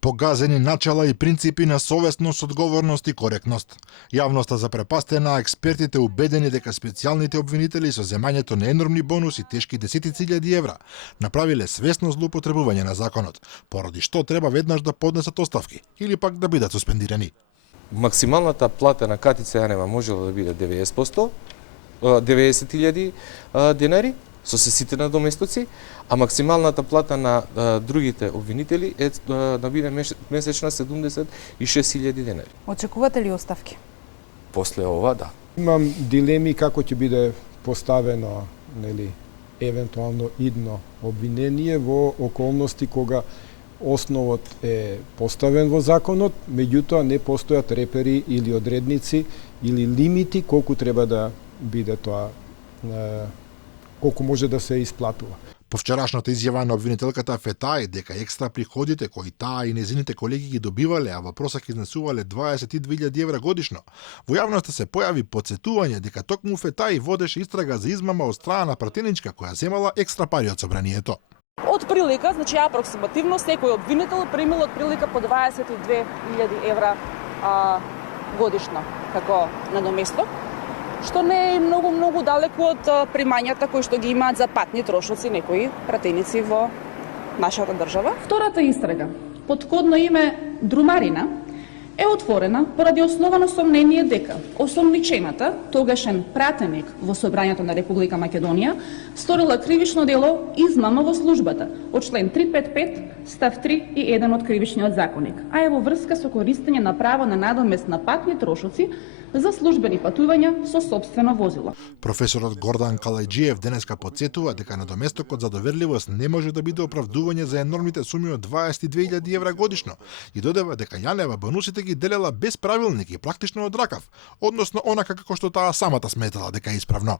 Погазени начала и принципи на совесност, одговорност и коректност. Јавноста запрепастена, а експертите убедени дека специјалните обвинители со земањето на енормни бонуси тешки десетици илјади евра направиле свесно злоупотребување на законот, поради што треба веднаш да поднесат оставки или пак да бидат суспендирани. Максималната плата на Катица Јанева можела да биде 90%, 90.000 денари со сите надоместоци, а максималната плата на другите обвинители е да биде месечна 76.000 денари. Очекувате ли оставки? После ова, да. Имам дилеми како ќе биде поставено, евентуално идно обвинение во околности кога основот е поставен во законот, меѓутоа не постојат репери или одредници или лимити колку треба да биде тоа, колку може да се исплатува. По вчерашната изјава на обвинителката Фетај дека екстра приходите кои таа и незините колеги ги добивале, а во просек изнесувале 22.000 евра годишно, во јавноста се појави потсетување дека токму Фетај водеше истрага за измама од страна на пратеничка која земала екстра пари од собранието. Од прилика, значи апроксимативно, секој обвинител примил од прилика по 22.000 евра годишно како надоместок, што не е многу далеку од примањата кои што ги имаат за патни трошоци некои пратеници во нашата држава. Втората истрага, под кодно име Друмарина, е отворена поради основано сомнение дека осомничената, тогашен пратеник во Собранието на Република Македонија, сторила кривично дело измама во службата од член 355, став 3 и 1 од Кривичниот законник, а е во врска со користење на право на надомест на патни трошоци за службени патувања со сопствено возило. Професорот Гордан Калајџиев денеска потсетува дека надоместокот за доверливост не може да биде оправдување за енормните суми од 22.000 евра годишно и додава дека Јанева бонусите ги делела без правилник и практично од ракав, односно онака како што таа самата сметала дека е исправно.